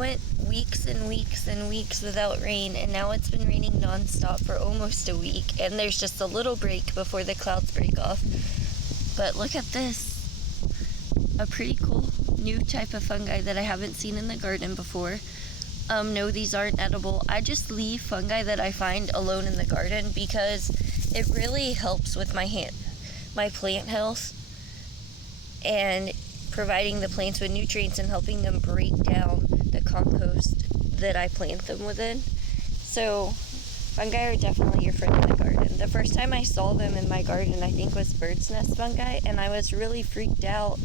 went weeks and weeks and weeks without rain, and now it's been raining nonstop for almost a week, and there's just a little break before the clouds break off. But look at this. A pretty cool new type of fungi that I haven't seen in the garden before. No, these aren't edible. I just leave fungi that I find alone in the garden because it really helps with my plant health and providing the plants with nutrients and helping them break down the compost that I plant them within. So fungi are definitely your friend in the garden. The first time I saw them in my garden, I think, was bird's nest fungi, and I was really freaked out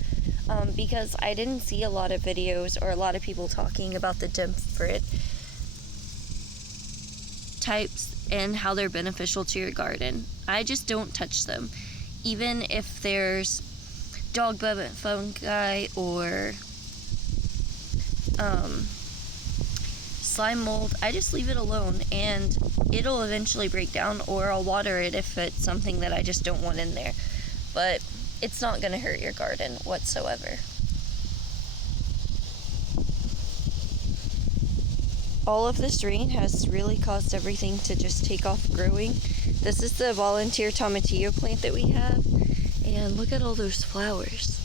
because I didn't see a lot of videos or a lot of people talking about the different types and how they're beneficial to your garden. I just don't touch them. Even if there's dog bug fungi or slime mold, I just leave it alone and it'll eventually break down, or I'll water it if it's something that I just don't want in there. But it's not going to hurt your garden whatsoever. All of this rain has really caused everything to just take off growing. This is the volunteer Tomatillo plant that we have, and look at all those flowers.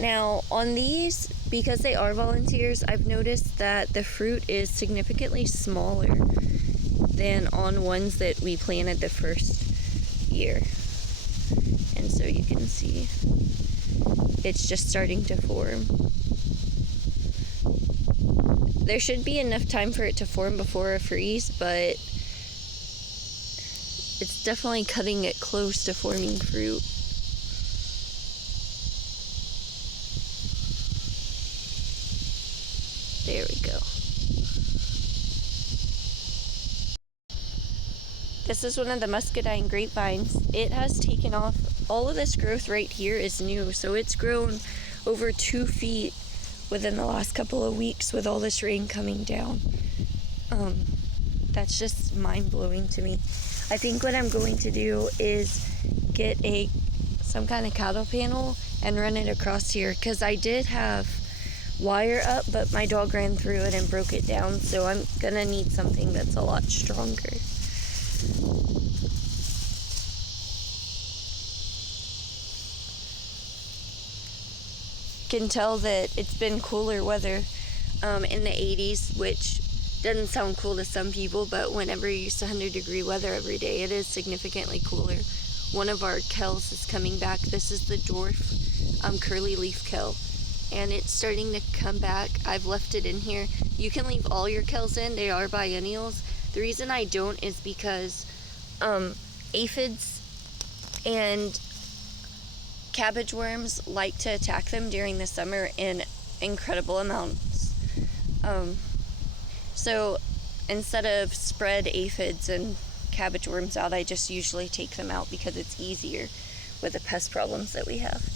Now on these, because they are volunteers, I've noticed that the fruit is significantly smaller than on ones that we planted the first year. And so you can see it's just starting to form. There should be enough time for it to form before a freeze, but it's definitely cutting it close to forming fruit. There we go. This is one of the Muscadine Grapevines. It has taken off. All of this growth right here is new, so it's grown over 2 feet within the last couple of weeks with all this rain coming down. That's just mind-blowing to me. I think what I'm going to do is get some kind of cattle panel and run it across here, because I did have wire up, but my dog ran through it and broke it down, so I'm gonna need something that's a lot stronger. Can tell that it's been cooler weather in the 80s, which doesn't sound cool to some people, but whenever you're used to 100-degree weather every day, it is significantly cooler. One of our kells is coming back. This is the dwarf curly leaf kell, and it's starting to come back. I've left it in here. You can leave all your kells in. They are biennials. The reason I don't is because aphids and cabbage worms like to attack them during the summer in incredible amounts. So instead of spread aphids and cabbage worms out, I just usually take them out because it's easier with the pest problems that we have.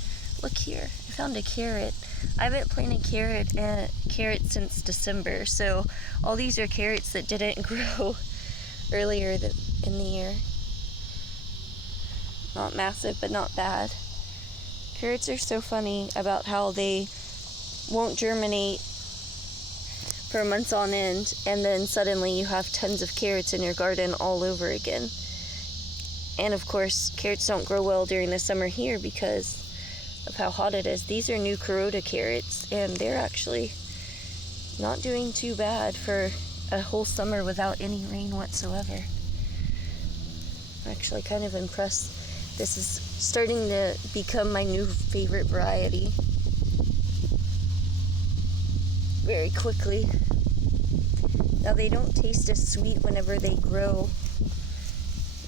Look here, I found a carrot. I haven't planted carrots since December, so all these are carrots that didn't grow earlier in the year. Not massive, but not bad. Carrots are so funny about how they won't germinate for months on end, and then suddenly you have tons of carrots in your garden all over again. And of course, carrots don't grow well during the summer here because of how hot it is. These are new Kuroda Carrots, and they're actually not doing too bad for a whole summer without any rain whatsoever. I'm actually kind of impressed. This is starting to become my new favorite variety very quickly. Now, they don't taste as sweet whenever they grow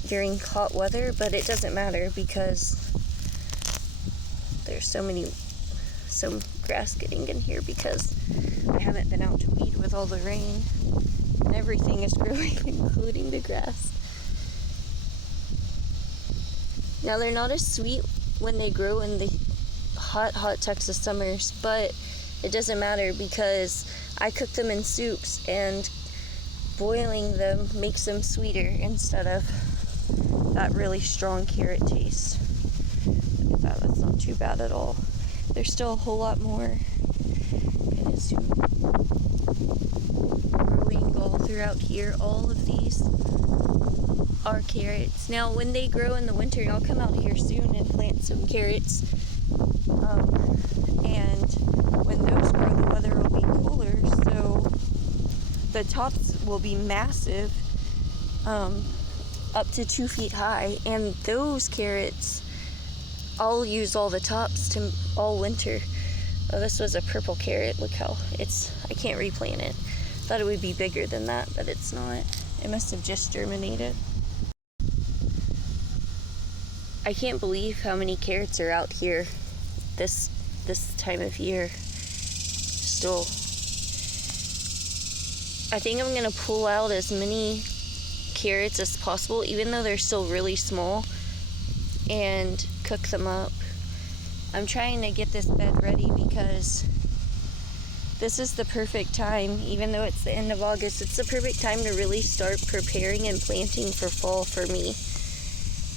during hot weather, but it doesn't matter because there's some grass getting in here because I haven't been out to weed with all the rain, and everything is growing, including the grass. Now, they're not as sweet when they grow in the hot Texas summers, but it doesn't matter because I cook them in soups, and boiling them makes them sweeter instead of that really strong carrot taste. Look at that, that's not too bad at all. There's still a whole lot more is growing all throughout here. All of these are carrots. Now, when they grow in the winter, I'll come out here soon and plant some carrots. And when those grow, the weather will be cooler, so the tops will be massive, up to 2 feet high. And those carrots, I'll use all the tops to all winter. Oh, this was a purple carrot. Look how I can't replant it. Thought it would be bigger than that, but it's not. It must have just germinated. I can't believe how many carrots are out here this time of year. Still, I think I'm gonna pull out as many carrots as possible, even though they're still really small, and cook them up. I'm trying to get this bed ready because this is the perfect time. Even though it's the end of August, it's the perfect time to really start preparing and planting for fall for me.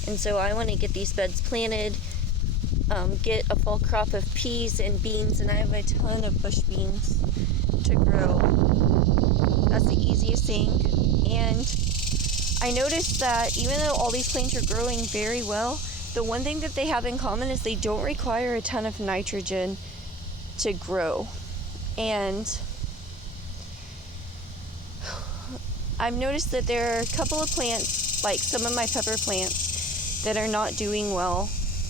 And so I want to get these beds planted, get a fall crop of peas and beans, and I have a ton of bush beans to grow. That's the easiest thing. And I noticed that even though all these plants are growing very well, the one thing that they have in common is they don't require a ton of nitrogen to grow. And I've noticed that there are a couple of plants, like some of my pepper plants, that are not doing well.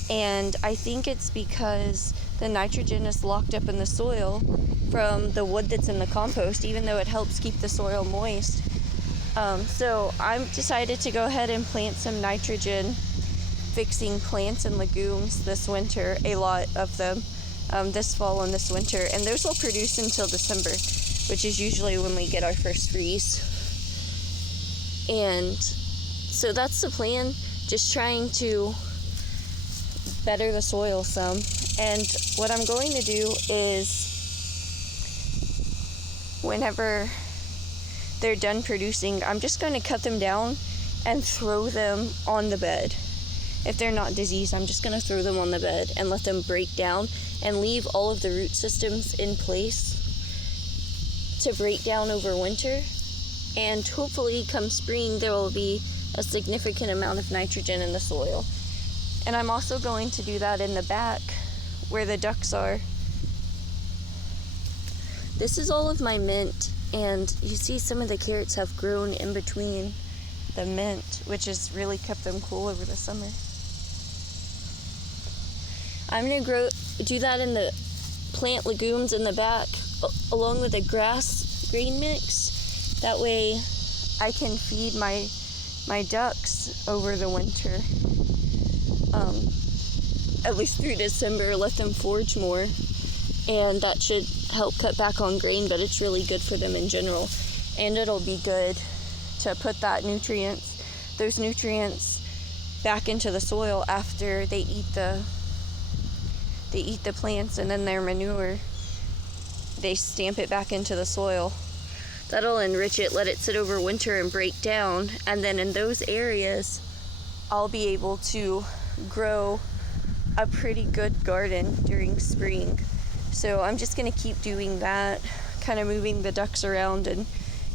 And I think it's because the nitrogen is locked up in the soil from the wood that's in the compost, even though it helps keep the soil moist. So I've decided to go ahead and plant some nitrogen fixing plants and legumes this winter, a lot of them, this fall and this winter. And those will produce until December, which is usually when we get our first freeze. And so that's the plan, just trying to better the soil some. And what I'm going to do is, whenever they're done producing, I'm just going to cut them down and throw them on the bed. If they're not diseased, I'm just going to throw them on the bed and let them break down and leave all of the root systems in place to break down over winter. And hopefully come spring, there will be a significant amount of nitrogen in the soil. And I'm also going to do that in the back where the ducks are. This is all of my mint, and you see some of the carrots have grown in between the mint, which has really kept them cool over the summer. I'm gonna do that in the plant legumes in the back, along with a grass grain mix. That way I can feed my ducks over the winter, at least through December, let them forage more, and that should help cut back on grain, but it's really good for them in general. And it'll be good to put those nutrients back into the soil after they eat the plants, and then their manure, they stamp it back into the soil. That'll enrich it, let it sit over winter and break down, and then in those areas I'll be able to grow a pretty good garden during spring. So I'm just going to keep doing that, kind of moving the ducks around and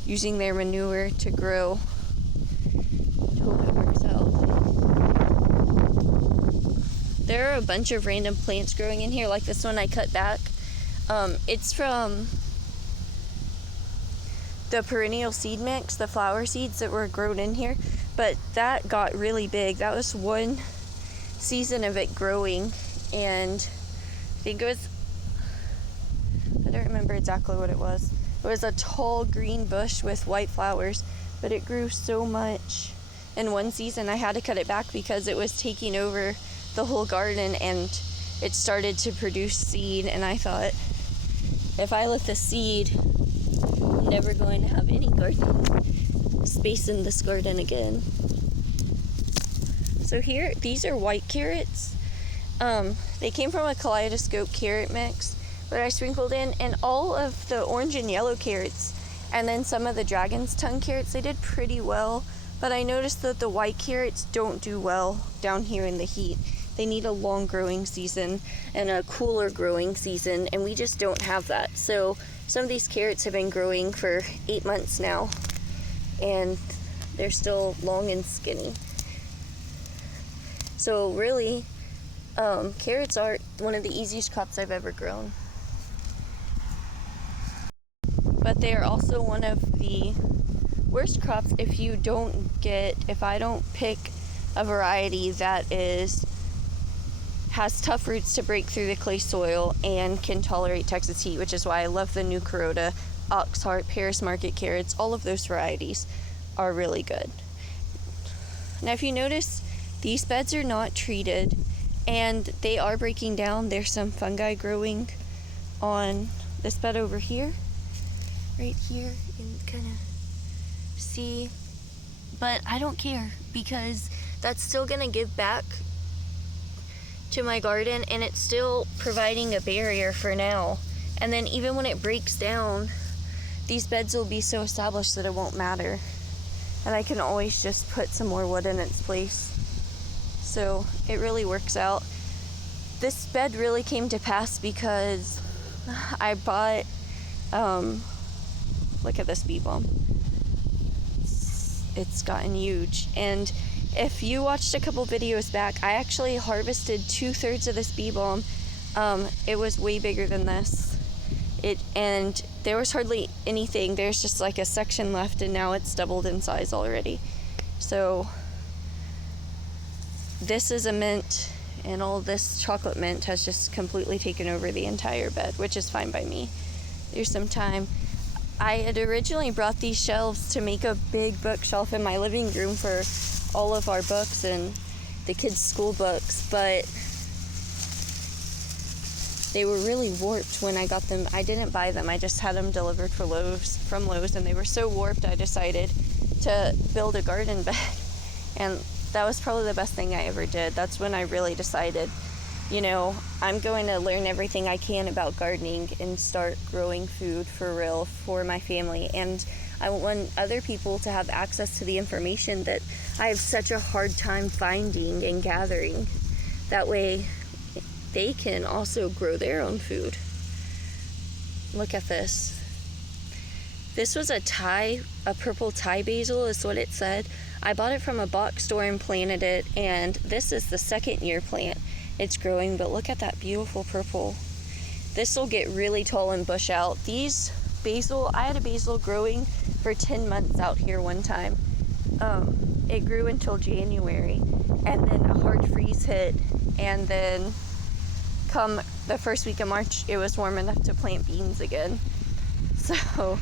using their manure to grow. Hope it works out. There are a bunch of random plants growing in here, like this one I cut back. It's from the perennial seed mix, the flower seeds that were grown in here, but that got really big. That was one season of it growing, and I think it was, I don't remember exactly what it was. It was a tall green bush with white flowers, but it grew so much. In one season I had to cut it back because it was taking over the whole garden, and it started to produce seed, and I thought, if I let the seed, I'm never going to have any garden space in this garden again. So here, these are white carrots. They came from a kaleidoscope carrot mix that I sprinkled in, and all of the orange and yellow carrots, and then some of the dragon's tongue carrots, they did pretty well. But I noticed that the white carrots don't do well down here in the heat. They need a long growing season and a cooler growing season, and we just don't have that. So Some of these carrots have been growing for 8 months now, and they're still long and skinny. So really, carrots are one of the easiest crops I've ever grown. But they are also one of the worst crops if I don't pick a variety that has tough roots to break through the clay soil and can tolerate Texas heat, which is why I love the new Kuroda, Oxheart, Paris Market carrots. All of those varieties are really good. Now if you notice, these beds are not treated and they are breaking down. There's some fungi growing on this bed over here, right here, and kind of see, but I don't care because that's still gonna give back to my garden, and it's still providing a barrier for now. And then even when it breaks down, these beds will be so established that it won't matter, and I can always just put some more wood in its place. So it really works out. This bed really came to pass because I bought look at this bee balm. It's gotten huge, and if you watched a couple videos back, I actually harvested 2/3 of this bee balm. It was way bigger than this. And there was hardly anything. There's just like a section left, and now it's doubled in size already. So this is a mint, and all this chocolate mint has just completely taken over the entire bed, which is fine by me. There's some time. I had originally brought these shelves to make a big bookshelf in my living room for all of our books and the kids' school books, but they were really warped when I got them. I didn't buy them, I just had them delivered from Lowe's, and they were so warped I decided to build a garden bed, and that was probably the best thing I ever did. That's when I really decided, I'm going to learn everything I can about gardening and start growing food for real for my family. And I want other people to have access to the information that I have such a hard time finding and gathering. That way they can also grow their own food. Look at this. This was a purple Thai basil is what it said. I bought it from a box store and planted it, and this is the 2nd year plant. It's growing, but look at that beautiful purple. This will get really tall and bush out. These basil, I had a basil growing for 10 months out here one time. It grew until January, and then a hard freeze hit, and then come the first week of March, it was warm enough to plant beans again. So,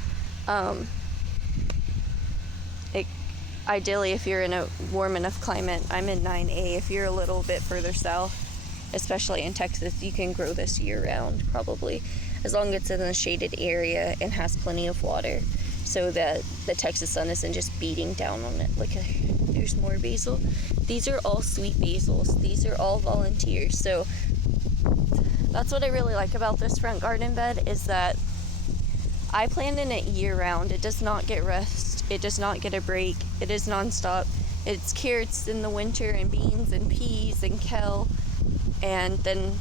ideally, if you're in a warm enough climate, I'm in 9A, if you're a little bit further south, especially in Texas, you can grow this year round, probably, as long as it's in a shaded area and has plenty of water, so that the Texas sun isn't just beating down on it. Look, there's more basil. These are all sweet basils. These are all volunteers. So that's what I really like about this front garden bed, is that I plant in it year round. It does not get rest. It does not get a break. It is nonstop. It's carrots in the winter, and beans and peas and kale, and then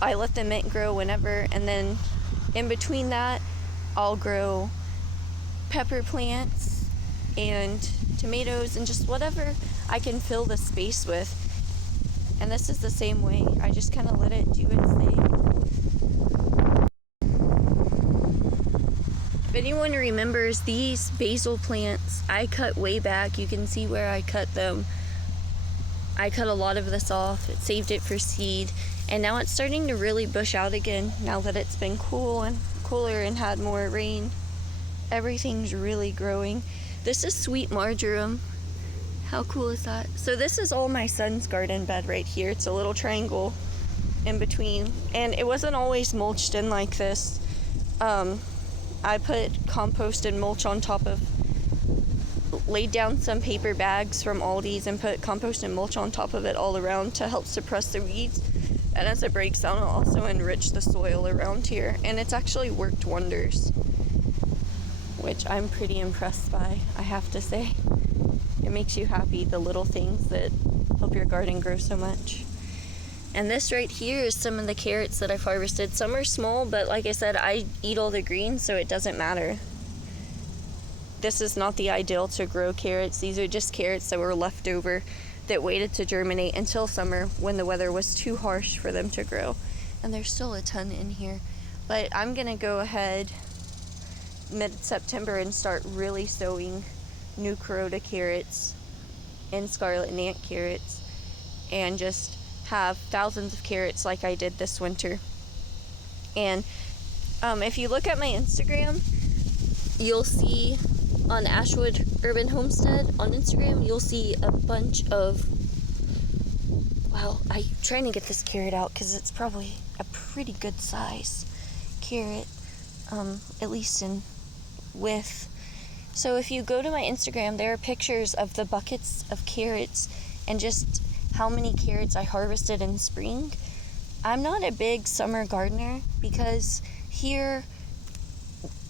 I let the mint grow whenever, and then in between that I'll grow pepper plants and tomatoes and just whatever I can fill the space with. And this is the same way. I just kind of let it do its thing. If anyone remembers these basil plants, I cut way back. You can see where I cut them. I cut a lot of this off. It saved it for seed, and now it's starting to really bush out again now that it's been cooler and had more rain. Everything's really growing. This is sweet marjoram. How cool is that? So this is all my son's garden bed right here. It's a little triangle in between, and it wasn't always mulched in like this. I put compost and mulch on top of, laid down some paper bags from Aldi's and put compost and mulch on top of it all around to help suppress the weeds. And as it breaks down, it'll also enrich the soil around here. And it's actually worked wonders, which I'm pretty impressed by, I have to say. It makes you happy, the little things that help your garden grow so much. And this right here is some of the carrots that I've harvested. Some are small, but like I said, I eat all the greens, so it doesn't matter. This is not the ideal to grow carrots. These are just carrots that were left over that waited to germinate until summer when the weather was too harsh for them to grow. And there's still a ton in here. But I'm gonna go ahead mid-September and start really sowing new Kuroda carrots and scarlet and ant carrots, and just have thousands of carrots like I did this winter. And if you look at my Instagram, you'll see on Ashwood Urban Homestead on Instagram, you'll see a bunch of, well, I'm trying to get this carrot out because it's probably a pretty good size carrot, at least in width. So if you go to my Instagram, there are pictures of the buckets of carrots and just how many carrots I harvested in spring. I'm not a big summer gardener because here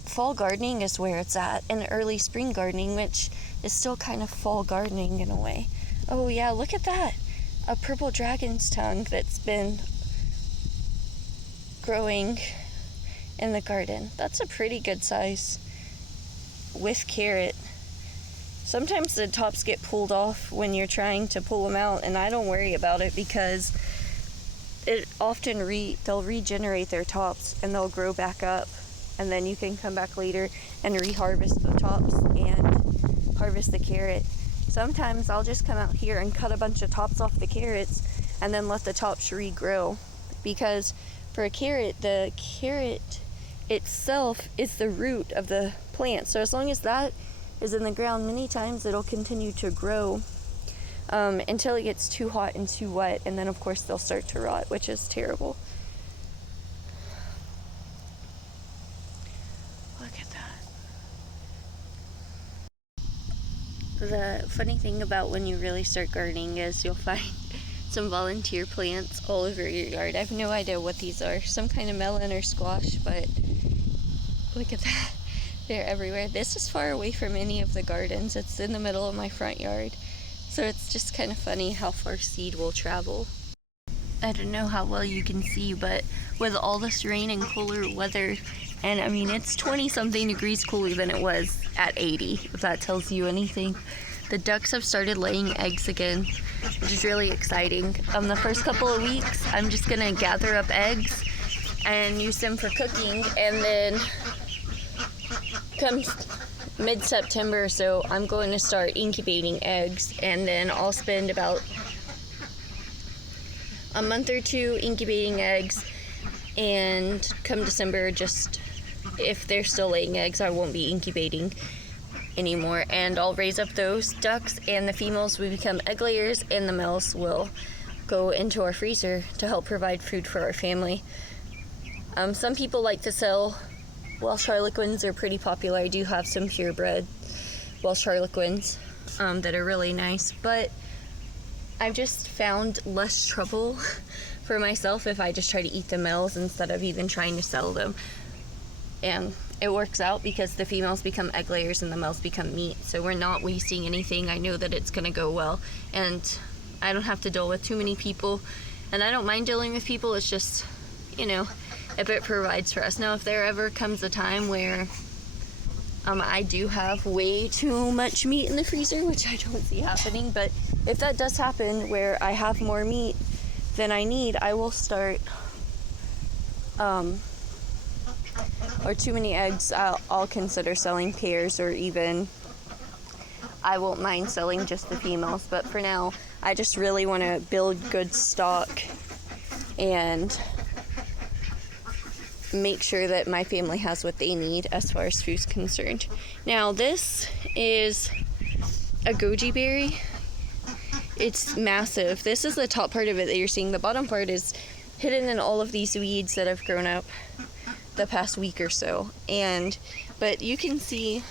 fall gardening is where it's at, and early spring gardening, which is still kind of fall gardening in a way. Oh yeah, look at that, a purple dragon's tongue that's been growing in the garden. That's a pretty good size with carrot. Sometimes the tops get pulled off when you're trying to pull them out, and I don't worry about it because it often they'll regenerate their tops and they'll grow back up, and then you can come back later and reharvest the tops and harvest the carrot. Sometimes I'll just come out here and cut a bunch of tops off the carrots and then let the tops regrow, because for a carrot, the carrot itself is the root of the plant. So as long as that is in the ground, many times it'll continue to grow until it gets too hot and too wet, and then of course they'll start to rot, which is terrible. Look at that. The funny thing about when you really start gardening is you'll find some volunteer plants all over your yard. I have no idea what these are, some kind of melon or squash, but look at that. They're everywhere. This is far away from any of the gardens. It's in the middle of my front yard. So it's just kind of funny how far seed will travel. I don't know how well you can see, but with all this rain and cooler weather, and I mean it's 20 something degrees cooler than it was at 80, if that tells you anything. The ducks have started laying eggs again, which is really exciting. The first couple of weeks, I'm just gonna gather up eggs and use them for cooking, and then come mid-September, so I'm going to start incubating eggs, and then I'll spend about a month or two incubating eggs, and come December, just if they're still laying eggs, I won't be incubating anymore, and I'll raise up those ducks, and the females will become egg layers, and the males will go into our freezer to help provide food for our family. Some people like to sell Welsh Harlequins. Are pretty popular. I do have some purebred Welsh Harlequins that are really nice, but I've just found less trouble for myself if I just try to eat the males instead of even trying to sell them. And it works out because the females become egg layers and the males become meat, so we're not wasting anything. I know that it's gonna go well, and I don't have to deal with too many people, and I don't mind dealing with people. It's just, you know, if it provides for us. Now, if there ever comes a time where I do have way too much meat in the freezer, which I don't see happening, but if that does happen where I have more meat than I need, I will start, or too many eggs, I'll consider selling pairs, or even I won't mind selling just the females. But for now, I just really want to build good stock and make sure that my family has what they need as far as food's concerned. Now, this is a Goji Berry. It's massive. This is the top part of it that you're seeing. The bottom part is hidden in all of these weeds that have grown up the past week or so. But you can see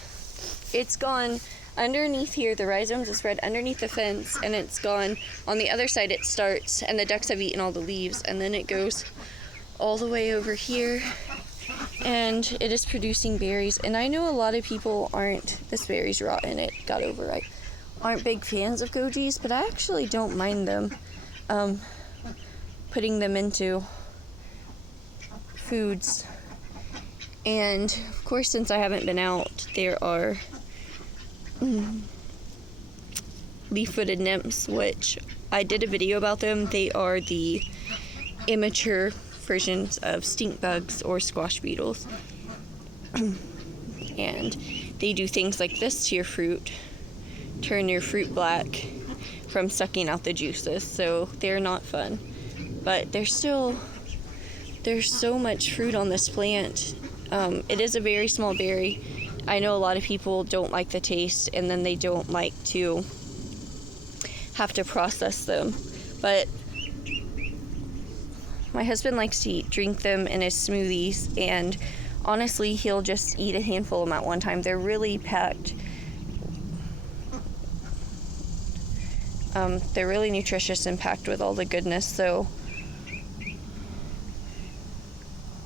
it's gone underneath here. The rhizomes are spread underneath the fence, and it's gone on the other side. It starts, and the ducks have eaten all the leaves, and then it goes all the way over here, and it is producing berries. And I know a lot of people this berry's rotten, it got overripe, aren't big fans of gojis, but I actually don't mind them. putting them into foods. And of course, since I haven't been out, there are leaf-footed nymphs, which I did a video about them. They are the immature versions of stink bugs or squash beetles. And they do things like this to your fruit, turn your fruit black from sucking out the juices, so they're not fun. But there's so much fruit on this plant. It is a very small berry. I know a lot of people don't like the taste, and then they don't like to have to process them. But my husband likes to drink them in his smoothies, and honestly, he'll just eat a handful of them at one time. They're really packed. They're really nutritious and packed with all the goodness. So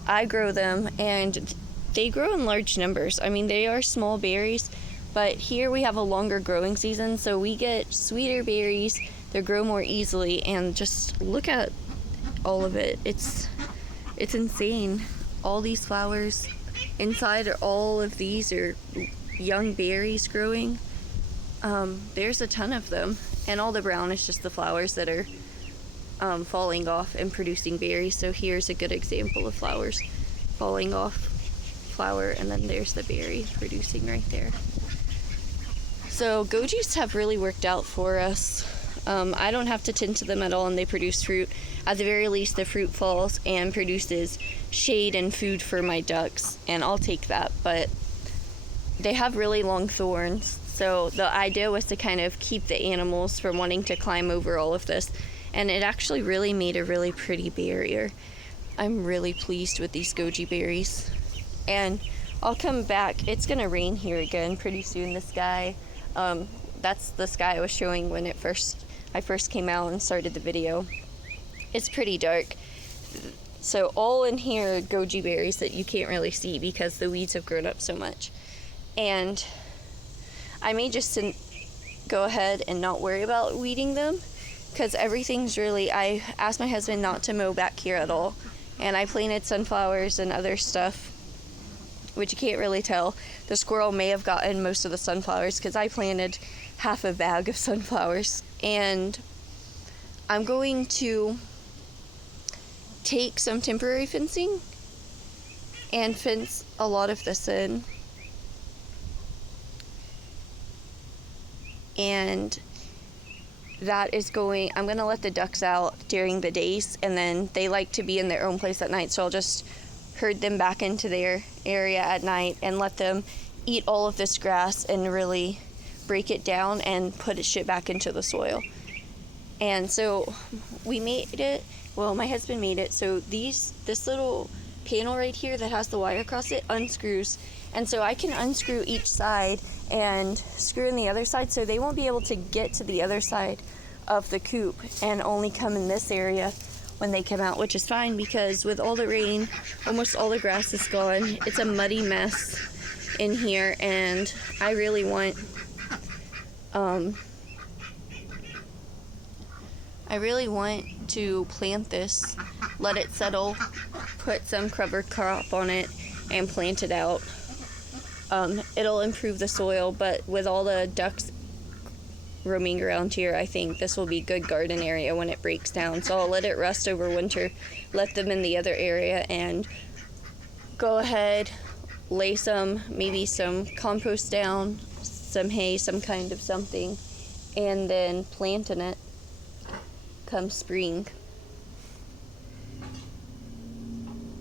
I grow them, and they grow in large numbers. I mean, they are small berries, but here we have a longer growing season, so we get sweeter berries. They grow more easily, and just look at all of it. It's insane. All these flowers inside, all of these are young berries growing. There's a ton of them, and all the brown is just the flowers that are falling off and producing berries. So here's a good example of flowers falling off flower, and then there's the berry producing right there. So gojis have really worked out for us. I don't have to tend to them at all, and they produce fruit. At the very least, the fruit falls and produces shade and food for my ducks, and I'll take that. But they have really long thorns, so the idea was to kind of keep the animals from wanting to climb over all of this, and it actually really made a really pretty barrier. I'm really pleased with these goji berries. And I'll come back. It's gonna rain here again pretty soon. The sky, that's the sky I was showing when I first came out and started the video. It's pretty dark. So all in here are goji berries that you can't really see because the weeds have grown up so much. And I may just go ahead and not worry about weeding them, because everything's really, I asked my husband not to mow back here at all. And I planted sunflowers and other stuff, which you can't really tell. The squirrel may have gotten most of the sunflowers because I planted half a bag of sunflowers. And I'm going to take some temporary fencing and fence a lot of this in. And that is going, I'm going to let the ducks out during the days, and then they like to be in their own place at night, so I'll just herd them back into their area at night and let them eat all of this grass and really break it down and put shit back into the soil. And so we made it, well, my husband made it, so this little panel right here that has the wire across it unscrews, and so I can unscrew each side and screw in the other side, so they won't be able to get to the other side of the coop and only come in this area when they come out, which is fine because with all the rain, almost all the grass is gone. It's a muddy mess in here, and I really want to plant this, let it settle, put some cover crop on it, and plant it out. It'll improve the soil, but with all the ducks roaming around here, I think this will be a good garden area when it breaks down. So I'll let it rest over winter, let them in the other area, and go ahead, lay maybe some compost down, some hay, some kind of something, and then plant in it come spring.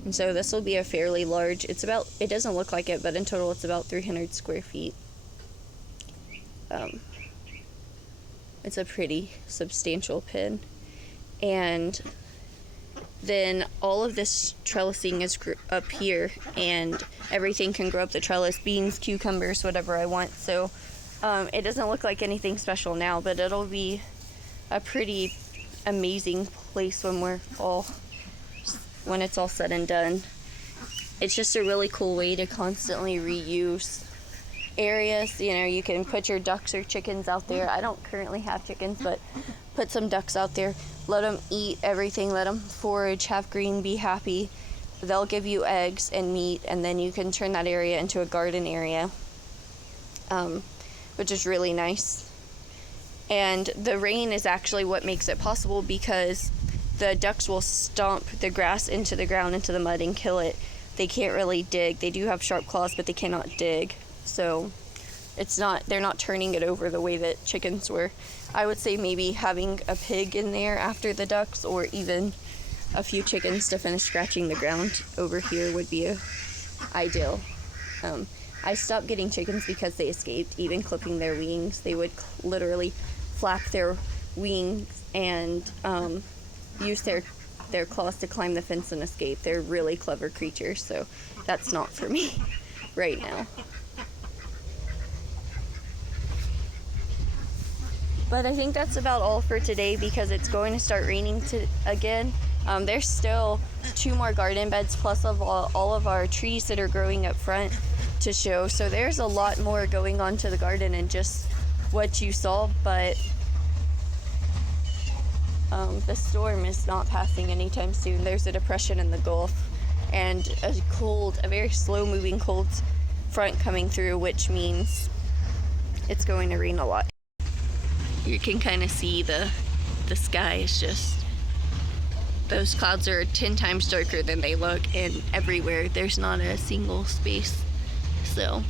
And so this will be a fairly large, it doesn't look like it, but in total it's about 300 square feet. It's a pretty substantial pen. And then all of this trellising is up here, and everything can grow up the trellis, beans, cucumbers, whatever I want. So it doesn't look like anything special now, but it'll be a pretty amazing place when it's all said and done. It's just a really cool way to constantly reuse areas. You know, you can put your ducks or chickens out there. I don't currently have chickens, but put some ducks out there, let them eat everything, let them forage, have green, be happy. They'll give you eggs and meat, and then you can turn that area into a garden area, which is really nice. And the rain is actually what makes it possible, because the ducks will stomp the grass into the ground, into the mud, and kill it. They can't really dig. They do have sharp claws, but they cannot dig. So they're not turning it over the way that chickens were. I would say maybe having a pig in there after the ducks, or even a few chickens to finish scratching the ground over here would be ideal. I stopped getting chickens because they escaped, even clipping their wings. They would literally flap their wings and use their claws to climb the fence and escape. They're really clever creatures, so that's not for me right now. But I think that's about all for today, because it's going to start raining again. There's still 2 more garden beds, plus of all of our trees that are growing up front to show. So there's a lot more going on to the garden than just what you saw, but the storm is not passing anytime soon. There's a depression in the Gulf, and a very slow-moving cold front coming through, which means it's going to rain a lot. You can kind of see the sky is just, those clouds are 10 times darker than they look, and everywhere there's not a single space. So